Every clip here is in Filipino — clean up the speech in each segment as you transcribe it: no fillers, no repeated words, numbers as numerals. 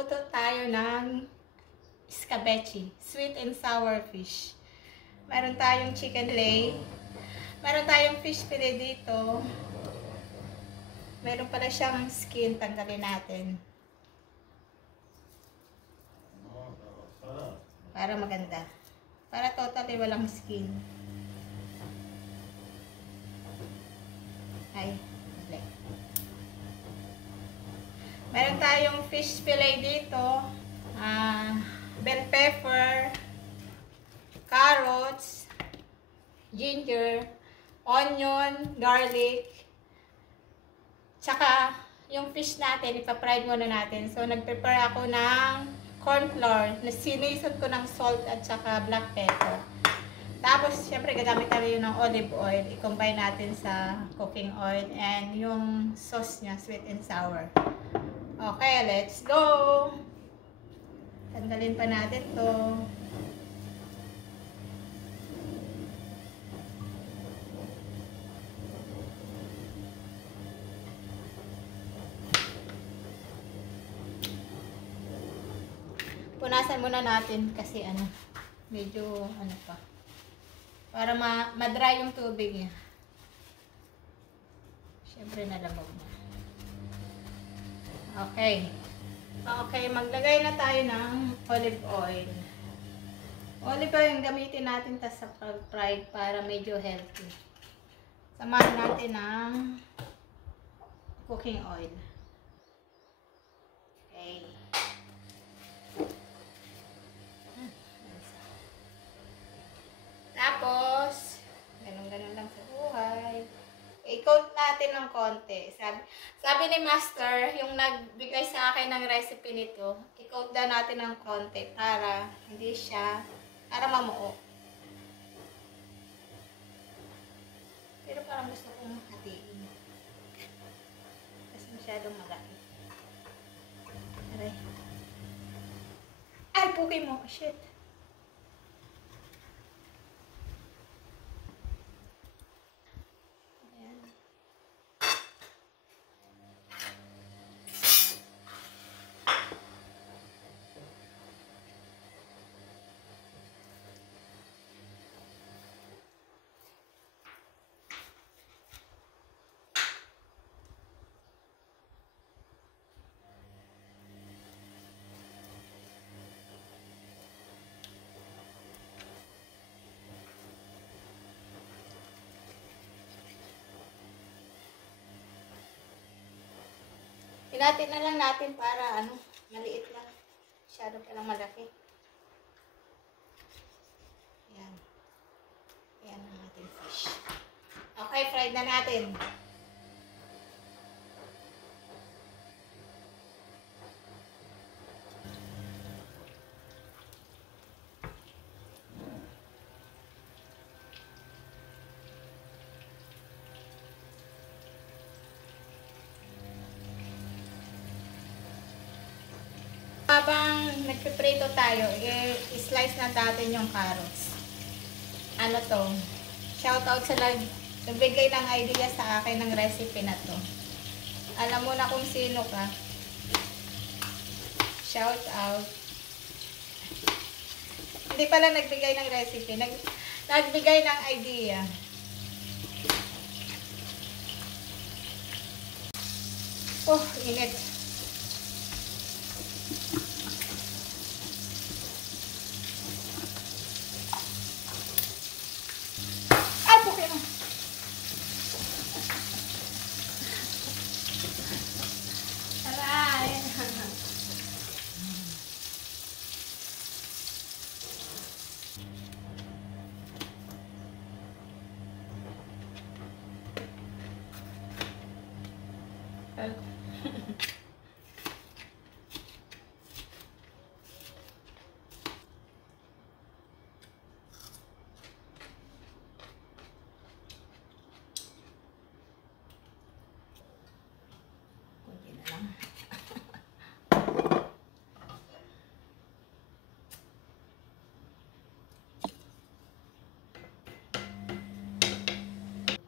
magluluto tayo ng escabeche, sweet and sour fish. Meron tayong chicken fillet. Meron tayong fish fillet dito. Meron pala siyang skin, tanggalin natin. Para maganda. Para totally walang skin. Ay, black. Meron tayong fish fillet dito. Bell pepper, carrots, ginger, onion, garlic, tsaka yung fish natin, ipa-fry muna natin. So, nag-prepare ako ng corn flour na sinisod ko ng salt at tsaka black pepper. Tapos, syempre, gagamit tayo ng olive oil. I-combine natin sa cooking oil and yung sauce niya, sweet and sour. Okay, let's go! Tanggalin pa natin to. Punasan muna natin kasi medyo pa. Para ma-dry yung tubig niya. Siyempre nalamog na. Okay. Okay, maglagay na tayo ng olive oil. Olive oil yung gamitin natin sa pag-fry para medyo healthy. Samahan natin ng cooking oil. Okay. Tapos, ganun-ganun lang sa buhay. I-coat natin ng konti. Sabi ni Master, yung nagbigay sa akin ng recipe nito, i-coat daw natin ng konti para hindi siya, para mamuo. Pero parang gusto kong hatiin. Kasi masyadong malaki. Aray. Ay, puki mo. Shit. Pinatin na lang natin para maliit lang. Masyado palang malaki. Ayan. Ayan ang ating fish. Okay, fried na natin. Habang nagpiprito tayo, i-slice na natin yung carrots. Shoutout sa nagbigay ng idea sa akin ng recipe na to. Alam mo na kung sino ka. Shoutout. Hindi pala nagbigay ng recipe, nagbigay ng idea. Oh, init.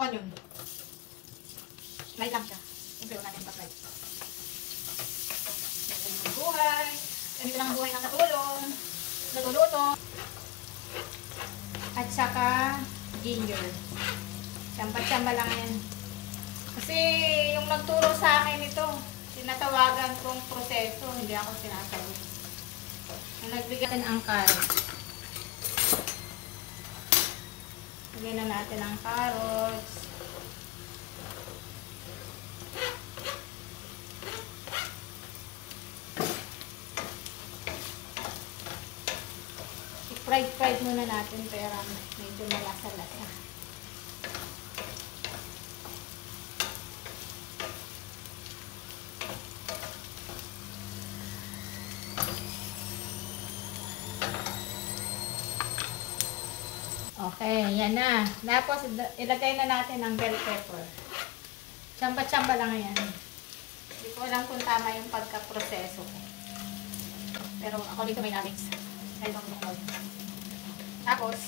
Onion. Slide lang siya. Siyempre wala natin pa-slide. Buhay! Ganito lang ang buhay ng katulong. Nagluluto. At saka ginger. Tsamba-tsamba lang yan. Kasi yung nagturo sa akin ito, tinatawagan kong proseso, hindi ako sinasagot. Nagbigay ang carrots. Lagyan na natin ang carrots. I-fried muna natin pero medyo malasa-lasa. Okay, yan na. Tapos, ilagay na natin ang bell pepper. Tsamba-tsamba lang yan. Hindi ko alam kung tama yung pagka-proseso ko. Pero ako dito may namix. Tapos,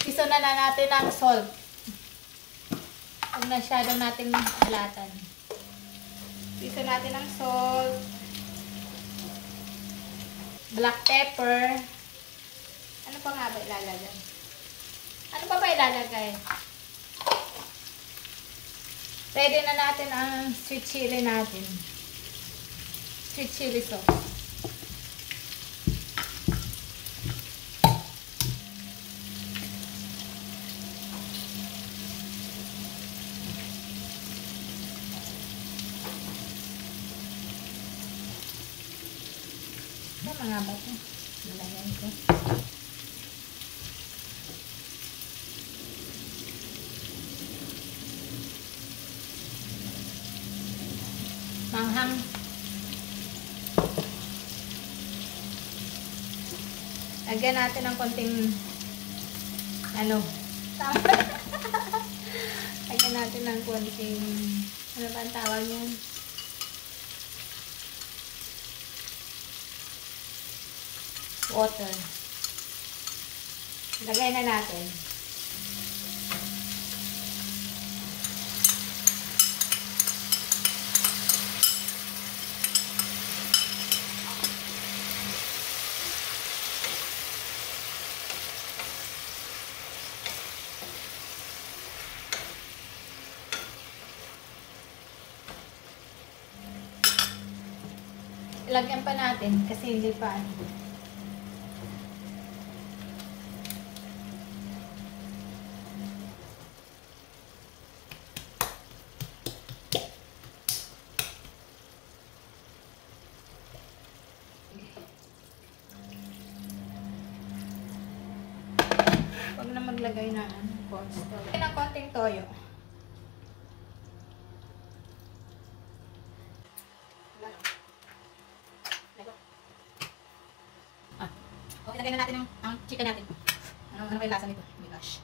piso na natin ang salt. Huwag masyado nating halatan. Piso natin ang salt. Black pepper. Ano pa nga ba ilalagay? Ano pa ba ilalagay? Ready na natin ang sweet chili natin. Sweet chili sauce. Ano mga ba ito? Nalagay ko. Manghang. Lagyan natin ng konting ano. Lagyan natin ng konting ano ba ang tawag yan? Water. Lagay na natin. Ilagyan pa natin kasi hindi pa ano. Huwag na maglagay na cornstarch. Lagyan ng konting toyo. Okay, lagyan na natin ang chicken natin. Ano ba yung lasa nito? Oh my gosh.